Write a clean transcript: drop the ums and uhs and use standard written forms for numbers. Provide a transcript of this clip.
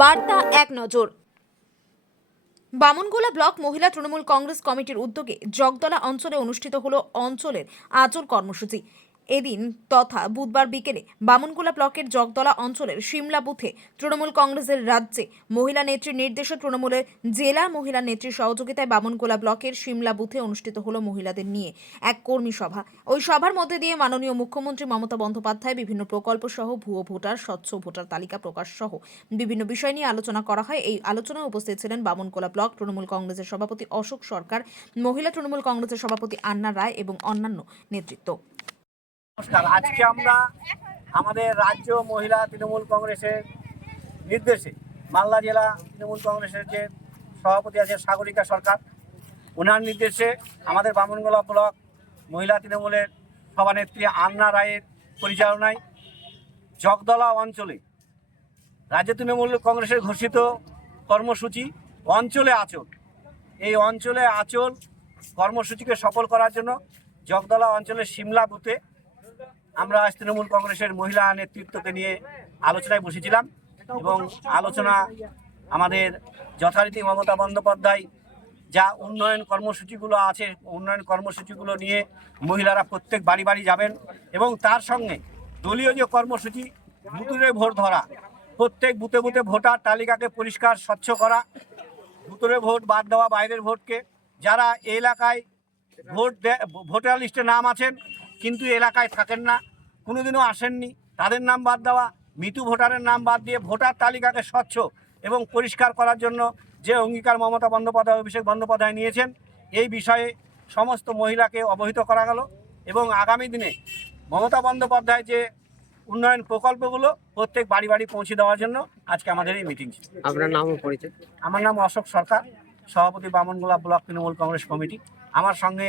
বার্তা এক নজর। বামনগোলা ব্লক মহিলা তৃণমূল কংগ্রেস কমিটির উদ্যোগে জগদলা অঞ্চলে অনুষ্ঠিত হলো অঞ্চলের আচর কর্মসূচি। এদিন তথা বুধবার বিকেলে বামনগোলা ব্লকের জগদলা অঞ্চলের সিমলা বুথে তৃণমূল কংগ্রেসের রাজ্যে মহিলা নেত্রীর নির্দেশে তৃণমূলের জেলা মহিলা নেত্রীর সহযোগিতায় বামনগোলা ব্লকের সিমলা বুথে অনুষ্ঠিত হলো মহিলাদের নিয়ে এক কর্মী সভা। ওই সভার মধ্যে দিয়ে মাননীয় মুখ্যমন্ত্রী মমতা বন্দ্যোপাধ্যায় বিভিন্ন প্রকল্প সহ ভুয়ো ভোটার, স্বচ্ছ ভোটার তালিকা প্রকাশ সহ বিভিন্ন বিষয় নিয়ে আলোচনা করা হয়। এই আলোচনায় উপস্থিত ছিলেন বামনগোলা ব্লক তৃণমূল কংগ্রেসের সভাপতি অশোক সরকার, মহিলা তৃণমূল কংগ্রেসের সভাপতি আন্না রায় এবং অন্যান্য নেতৃত্ব। নমস্কার। আজকে আমরা আমাদের রাজ্য মহিলা তৃণমূল কংগ্রেসের নির্দেশে মালদা জেলা তৃণমূল কংগ্রেসের যে সভাপতি আছে সাগরিকা সরকার, ওনার নির্দেশে আমাদের বামনগোলা ব্লক মহিলা তৃণমূলের সভানেত্রী আন্না রায়ের পরিচালনায় জগদলা অঞ্চলে রাজ্য তৃণমূল কংগ্রেসের ঘোষিত কর্মসূচি অঞ্চলে আচল, এই অঞ্চলে আচল কর্মসূচিকে সফল করার জন্য জগদলা অঞ্চলের সিমলা বুথে আমরা আজ তৃণমূল কংগ্রেসের মহিলা নেতৃত্বকে নিয়ে আলোচনায় বসেছিলাম এবং আলোচনা আমাদের যথারীতি মমতা বন্দ্যোপাধ্যায় যা উন্নয়ন কর্মসূচিগুলো আছে, উন্নয়ন কর্মসূচিগুলো নিয়ে মহিলারা প্রত্যেক বাড়ি বাড়ি যাবেন এবং তার সঙ্গে দলীয় যে কর্মসূচি বুথে ভোট ধরা, প্রত্যেক বুথে বুথে ভোটার তালিকাকে পরিষ্কার স্বচ্ছ করা, ভুতুরে ভোট বাদ দেওয়া, বাইরের ভোটকে, যারা এলাকায় ভোটার লিস্টে নাম আছেন কিন্তু এলাকায় থাকেন না, কোনোদিনও আসেননি, তাদের নাম বাদ দেওয়া, মৃত ভোটারের নাম বাদ দিয়ে ভোটার তালিকাকে স্বচ্ছ এবং পরিষ্কার করার জন্য যে অঙ্গীকার মমতা বন্দ্যোপাধ্যায়, অভিষেক বন্দ্যোপাধ্যায় নিয়েছেন, এই বিষয়ে সমস্ত মহিলাকে অবহিত করা গেল এবং আগামী দিনে মমতা বন্দ্যোপাধ্যায় যে উন্নয়ন প্রকল্পগুলো প্রত্যেক বাড়ি বাড়ি পৌঁছে দেওয়ার জন্য আজকে আমাদের এই মিটিং ছিল। আপনার নাম ও পরিচয়? আমার নাম অশোক সরকার, সভাপতি বামনগোলা ব্লক তৃণমূল কংগ্রেস কমিটি। আমার সঙ্গে